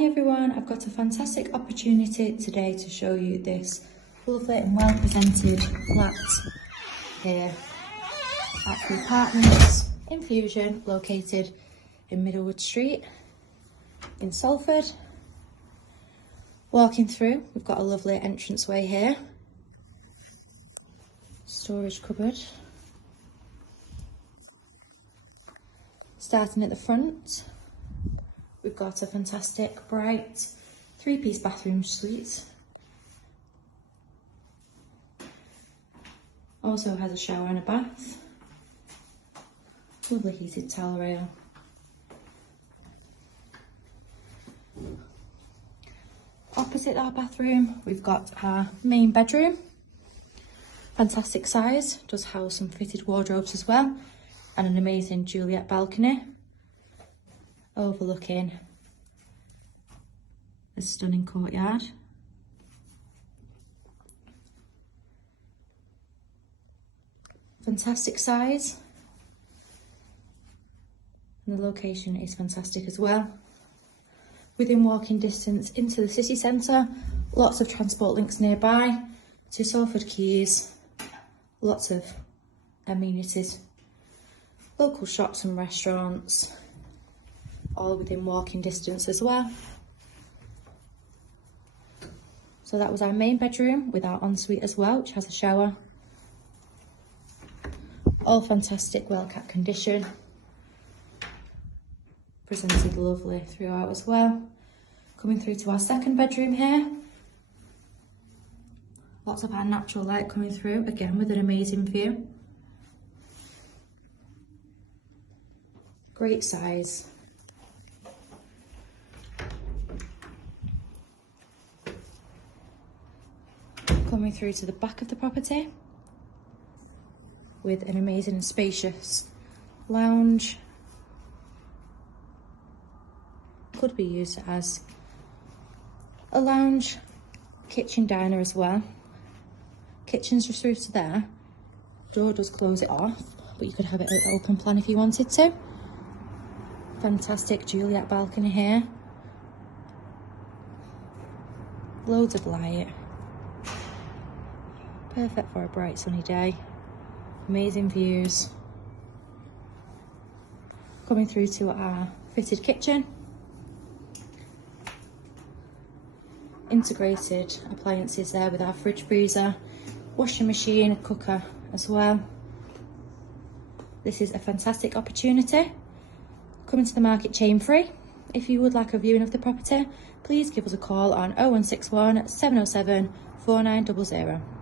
Hi everyone, I've got a fantastic opportunity today to show you this lovely and well presented flat here at the Apartments in Fusion, located in Middlewood Street in Salford. Walking through, we've got a lovely entranceway here, storage cupboard. Starting at the front, we've got a fantastic bright three-piece bathroom suite. Also has a shower and a bath. Lovely heated towel rail. Opposite our bathroom, we've got our main bedroom. Fantastic size, does house some fitted wardrobes as well, and an amazing Juliette balcony overlooking a stunning courtyard. Fantastic size, and the location is fantastic as well. Within walking distance into the city centre, lots of transport links nearby to Salford Quays, lots of amenities, local shops and restaurants, all within walking distance as well. So that was our main bedroom with our ensuite as well, which has a shower. All fantastic, well kept condition. Presented lovely throughout as well. Coming through to our second bedroom here. Lots of our natural light coming through, again with an amazing view. Great size. Coming through to the back of the property with an amazing and spacious lounge. Could be used as a lounge, kitchen, diner as well. Kitchen's just through to there. Door does close it off, but you could have it an open plan if you wanted to. Fantastic Juliette balcony here. Loads of light. Perfect for a bright sunny day. Amazing views. Coming through to our fitted kitchen. Integrated appliances there with our fridge, freezer, washing machine, cooker as well. This is a fantastic opportunity. Coming to the market chain free. If you would like a viewing of the property, please give us a call on 0161 707 4900.